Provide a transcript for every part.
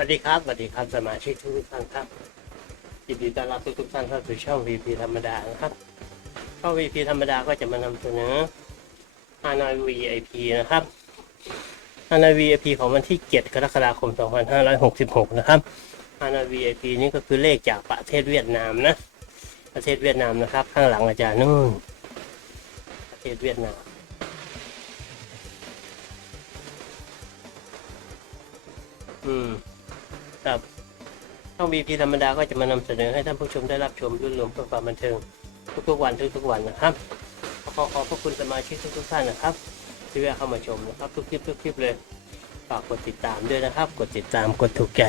วัสดีครับ สวัสดีครับสมาชิกทุกท่านครับยินดีต้อนรับทุกๆท่านเข้าสู่ช่อง VP ธรรมดานะครับ ช่อง VP ธรรมดาก็จะมานำเสนอฮานอย VIP นะครับฮานอย VIP ของวันที่ 7 กรกฎาคม 2566 นะครับฮานอย VIP นี่ก็คือเลขจากประเทศเวียดนามนะ ประเทศเวียดนามนะครับ ข้างหลังอาจารย์นู่น ประเทศเวียดนามอืม ครับช่อง VP ธรรมดาก็จะมานำเสนอให้ท่านผู้ชมได้รับชมรุ่นรวมเพื่อความบันเทิง ทุกๆวันทุกๆวันนะครับขอขอบพระคุณสมาชิกทุกๆท่านนะครับ ที่แวะเข้ามาชมนะครับทุกคลิปทุกคลิปเลยฝากกดติดตามด้วยนะครับ กดติดตามกดถูกใจ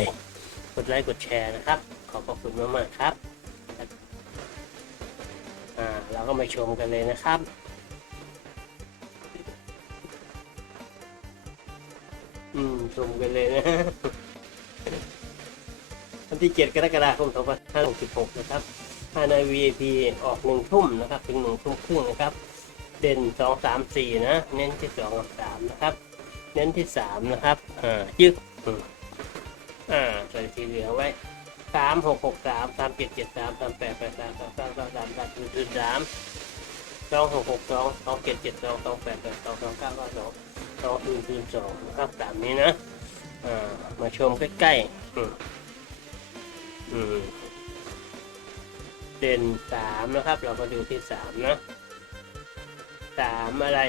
กดไลค์กดแชร์นะครับ ขอบพระคุณมากๆครับอ่าเราก็มาชมกันเลยนะครับอืมชมกันเลยนะ ที่ 7 กรกฎาคม2566 นะครับภายใน VIP ออกหนึ่งทุ่มนะครับถึงหนึ่งทุ่มครึ่งนะครับ เด่น 2 3 4 นะ เน้นที่ 2 กับ3นะครับ เน้นที่ 3 นะครับอ่ายึกอ่าใส่สีเหลืองไว้ 3 6 6 3 3 7 7 3 3 8 8 3 3 9 9 3 3 0 0 3 2 6 6 2 2 7 7 2 2 8 8 2 2 9 9 2 2 0 0 2นะครับตามนี้นะ อ่า มาชมใกล้ๆ อืมเด่นสามนะครับ เราก็ดูที่สามนะสามอะไร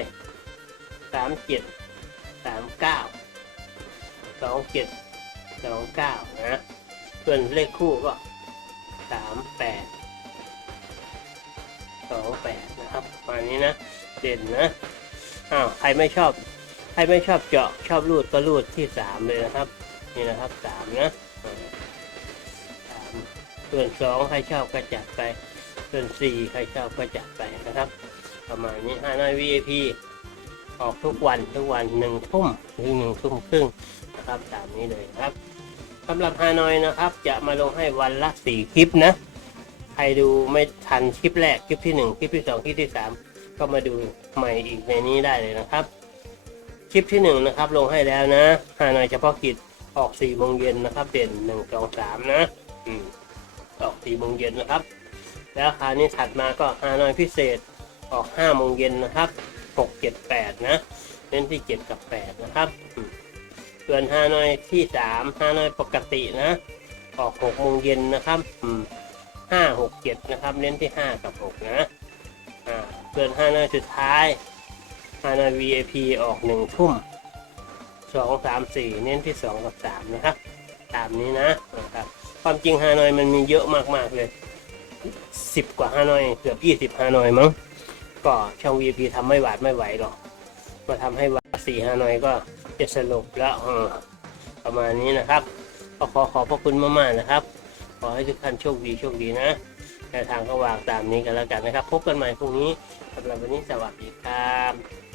สามเจ็ดสามเก้าสองเจ็ดสองเก้านะส่วนเลขคู่ก็สามแปดสองแปดนะครับประมาณนี้นะ เด่นนะอ้าวใครไม่ชอบ ใครไม่ชอบเจาะชอบรูดก็รูดที่สามเลยนะครับ นี่นะครับสามนะ ส่วนสองใครชอบก็จัดไป ส่วนสี่ใครชอบก็จัดไปนะครับ ประมาณนี้ฮานอย VIP ออกทุกวันทุกวันหนึ่งทุ่มถึงหนึ่งทุ่มครึ่งนะครับตามนี้เลยครับสำหรับฮานอยนะครับ จะมาลงให้วันละสี่คลิปนะ ใครดูไม่ทันคลิปแรกคลิปที่หนึ่งคลิปที่สองคลิปที่สามก็มาดูใหม่อีกในนี้ได้เลยนะครับ คลิปที่หนึ่งนะครับ ลงให้แล้วนะฮานอยเฉพาะกิจออกสี่โมงเย็นนะครับ เด่นหนึ่งสองสามนะ อืม สี่โมงเย็นนะครับ แล้วคราวนี้ถัดมาก็ฮานอยพิเศษออกห้าโมงเย็นนะครับหกเจ็ดแปดนะเน้นที่เจ็ดกับแปดนะครับ ส่วนฮานอยที่สามฮานอยปกตินะ ออกหกโมงเย็นนะครับห้าหกเจ็ดนะครับ เน้นที่ห้ากับหกนะส่วนฮานอยสุดท้ายฮานอย VIP ออกหนึ่งทุ่มสองสามสี่เน้นที่สองกับสามนะครับ ตามนี้นะนะ ความจริงฮานอยมันมีเยอะมากๆเลยสิบกว่าฮานอยเกือบยี่สิบฮานอยมั้งก็ช่อง VIP ทำไม่หวาดไม่ไหวหรอกมาทำให้ว่าสี่ฮานอยก็จะสรุปแล้วประมาณนี้นะครับก็ขอขอบพระคุณมากๆนะครับ ขอให้ทุกท่านโชคดีโชคดีนะแนวทางก็วางตามนี้กันแล้วกันนะครับ พบกันใหม่พรุ่งนี้สำหรับวันนี้สวัสดีครับ